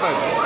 7.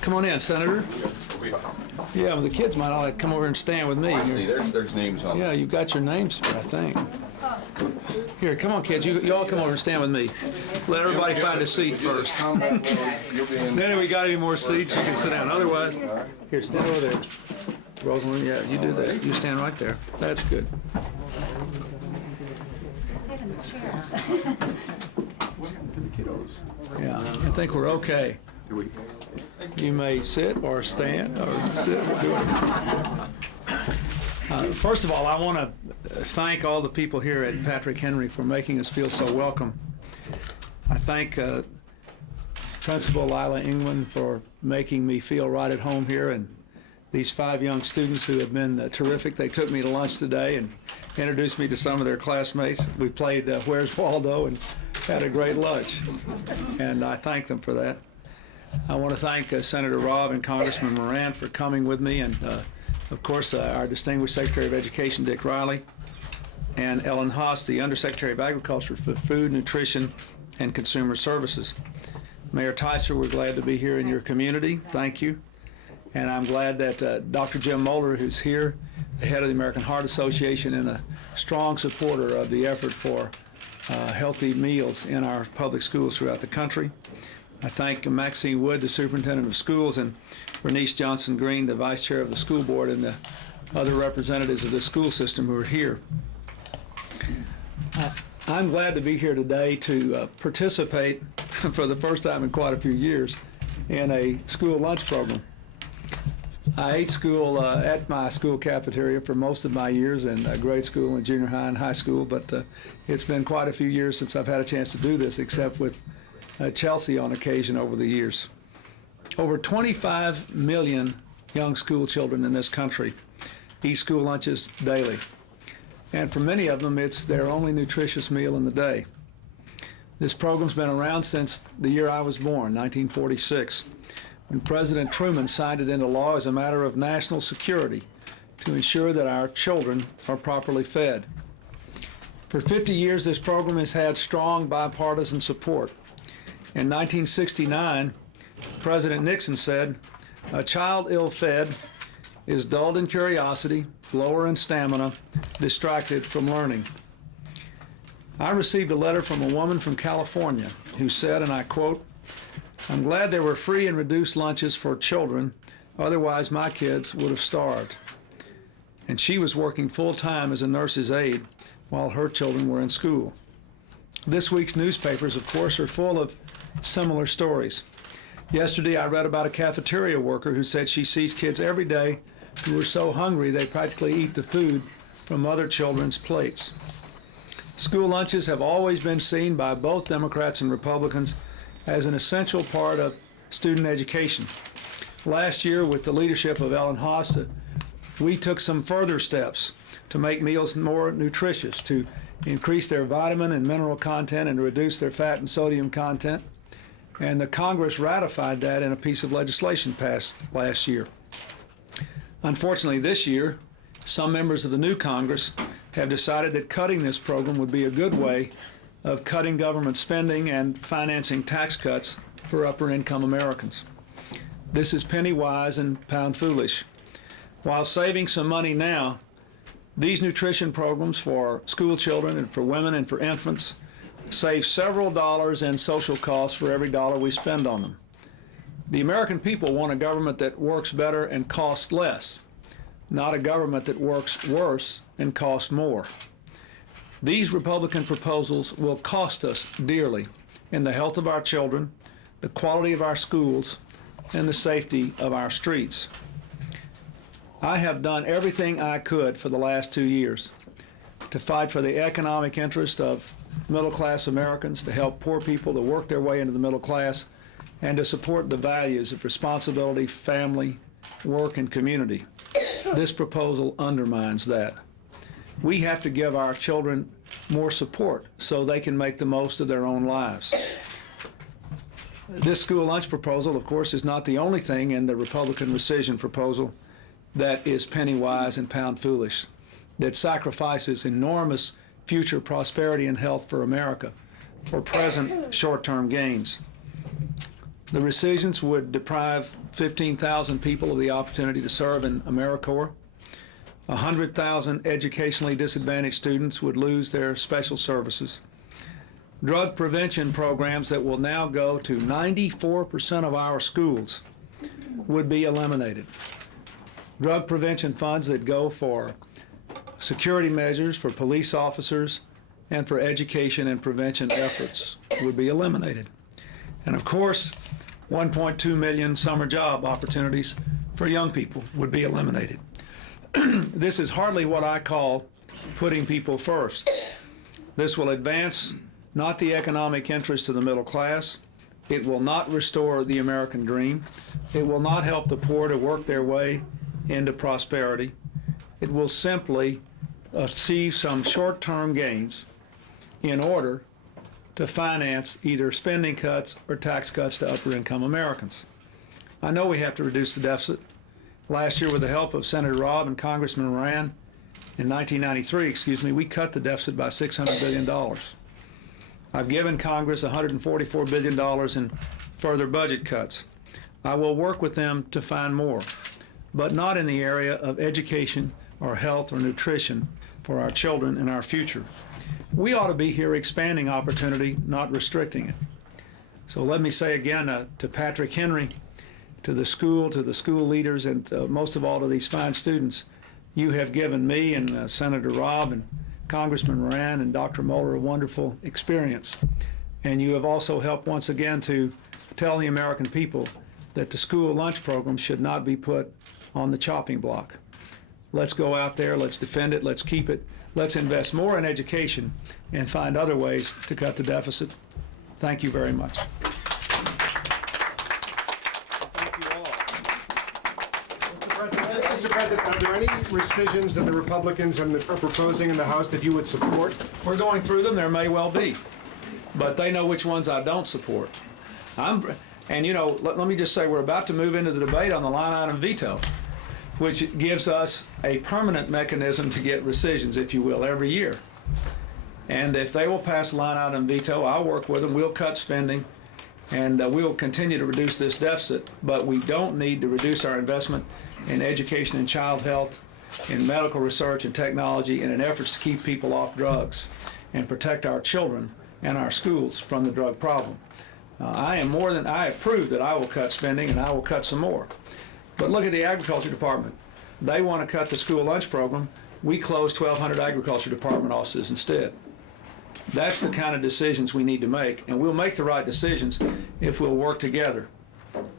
Come on in, Senator. Yeah, well, the kids might all come over and stand with me. I see, there's names on Yeah, you've got your names here, I think. Here, come on, kids. You all come over and stand with me. Let everybody find a seat first. Then if we got any more seats, you can sit down. Otherwise, here, stand over there. Rosalind, yeah, you do that. You stand right there. That's good. Yeah, I think we're okay. You may sit or stand or sit or do it. First of all, I want to thank all the people here at Patrick Henry for making us feel so welcome. I thank Principal Lila England for making me feel right at home here, and these 5 young students who have been terrific. They took me to lunch today and introduced me to some of their classmates. We played Where's Waldo and had a great lunch, and I thank them for that. I want to thank Senator Robb and Congressman Moran for coming with me, and of course our distinguished Secretary of Education, Dick Riley, and Ellen Haas, the Undersecretary of Agriculture for Food, Nutrition, and Consumer Services. Mayor Tyser, we're glad to be here in your community. Thank you. And I'm glad that Dr. Jim Moeller, who's here, the head of the American Heart Association and a strong supporter of the effort for healthy meals in our public schools throughout the country. I thank Maxine Wood, the superintendent of schools, and Bernice Johnson Green, the vice chair of the school board, and the other representatives of the school system who are here. I'm glad to be here today to participate for the first time in quite a few years in a school lunch program. I ate school at my school cafeteria for most of my years in grade school and junior high and high school, but it's been quite a few years since I've had a chance to do this, except with Chelsea on occasion over the years. Over 25 million young school children in this country eat school lunches daily. And for many of them, it's their only nutritious meal in the day. This program's been around since the year I was born, 1946, when President Truman signed it into law as a matter of national security to ensure that our children are properly fed. For 50 years, this program has had strong bipartisan support. In 1969, President Nixon said, "A child ill-fed is dulled in curiosity, lower in stamina, distracted from learning." I received a letter from a woman from California who said, and I quote, "I'm glad there were free and reduced lunches for children, otherwise my kids would have starved." and she was working full-time as a nurse's aide while her children were in school. This week's newspapers, of course, are full of similar stories. Yesterday, I read about a cafeteria worker who said she sees kids every day who are so hungry they practically eat the food from other children's plates. School lunches have always been seen by both Democrats and Republicans as an essential part of student education. Last year, with the leadership of Ellen Haas, we took some further steps to make meals more nutritious, to increase their vitamin and mineral content and to reduce their fat and sodium content. And the Congress ratified that in a piece of legislation passed last year. Unfortunately, this year, some members of the new Congress have decided that cutting this program would be a good way of cutting government spending and financing tax cuts for upper-income Americans. This is penny wise and pound foolish. While saving some money now, these nutrition programs for school children and for women and for infants save several dollars in social costs for every dollar we spend on them. The American people want a government that works better and costs less, not a government that works worse and costs more. These Republican proposals will cost us dearly in the health of our children, the quality of our schools, and the safety of our streets. I have done everything I could for the last 2 years to fight for the economic interest of middle-class Americans, to help poor people to work their way into the middle class, and to support the values of responsibility, family, work, and community. This proposal undermines that. We have to give our children more support so they can make the most of their own lives. This school lunch proposal, of course, is not the only thing in the Republican rescission proposal that is penny wise and pound foolish, that sacrifices enormous future prosperity and health for America for present short-term gains. The rescissions would deprive 15,000 people of the opportunity to serve in AmeriCorps. 100,000 educationally disadvantaged students would lose their special services. Drug prevention programs that will now go to 94% of our schools would be eliminated. Drug prevention funds that go for security measures for police officers and for education and prevention efforts would be eliminated. And of course, 1.2 million summer job opportunities for young people would be eliminated. This is hardly what I call putting people first. This will advance not the economic interest of the middle class. It will not restore the American dream. It will not help the poor to work their way into prosperity. It will simply achieve some short-term gains in order to finance either spending cuts or tax cuts to upper-income Americans. I know we have to reduce the deficit. Last year, with the help of Senator Robb and Congressman Moran, in 1993, we cut the deficit by $600 billion. I've given Congress $144 billion in further budget cuts. I will work with them to find more, but not in the area of education or health or nutrition for our children and our future. We ought to be here expanding opportunity, not restricting it. So let me say again to Patrick Henry, to the school leaders, and most of all to these fine students, you have given me and Senator Robb and Congressman Moran and Dr. Mueller a wonderful experience. And you have also helped once again to tell the American people that the school lunch program should not be put on the chopping block. Let's go out there, let's defend it, let's keep it, let's invest more in education and find other ways to cut the deficit. Thank you very much. Mr. President, are there any rescissions that the Republicans are proposing in the House that you would support? We're going through them. There may well be, but they know which ones I don't support. And you know, let me just say, we're about to move into the debate on the line item veto, which gives us a permanent mechanism to get rescissions, if you will, every year. And if they will pass a line item veto, I'll work with them. We'll cut spending, and we'll continue to reduce this deficit. But we don't need to reduce our investment in education and child health, in medical research and technology, and in efforts to keep people off drugs and protect our children and our schools from the drug problem. I have proved that I will cut spending, and I will cut some more. But look at the Agriculture Department. They want to cut the school lunch program. We close 1,200 agriculture department offices instead. That's the kind of decisions we need to make, and we'll make the right decisions if we'll work together.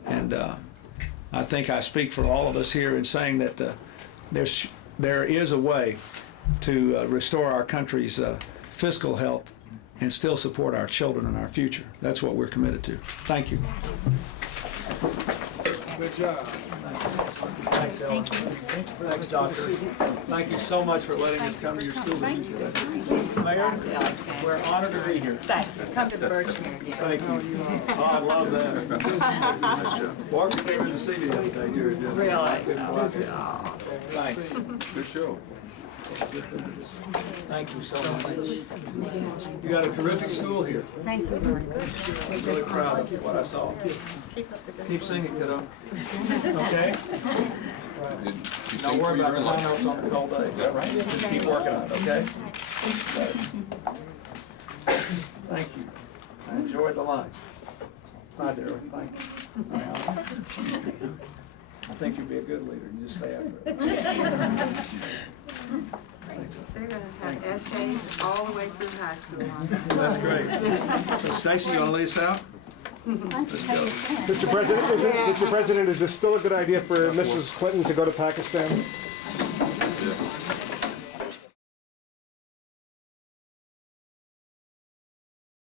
And I think I speak for all of us here in saying that there is a way to restore our country's fiscal health and still support our children and our future. That's what we're committed to. Thank you. Good job. Thanks, Ellen. Thanks, Doctor. Thank you so much for letting us come to your school. Mayor, we're honored to be here. Thank you. Come to the Birchmere again. Thank you. Oh, I love that. Barbara came in to see me the other day, too. Really? Thanks. Good show. Thank you so much. You got a terrific school here. Thank you very much. I'm really proud of what I saw. Keep singing, kiddo. Okay? Don't worry about the high notes on the cold days. Just keep working on it, okay? Thank you. I enjoyed the lunch. Bye, dear. Thank you. I think you'd be a good leader. You just stay after it. They're going to have essays all the way through high school on that. That's great. So Stacy, you want to lead us out? Let's go. Mr. President, is this still a good idea for Mrs. Clinton to go to Pakistan?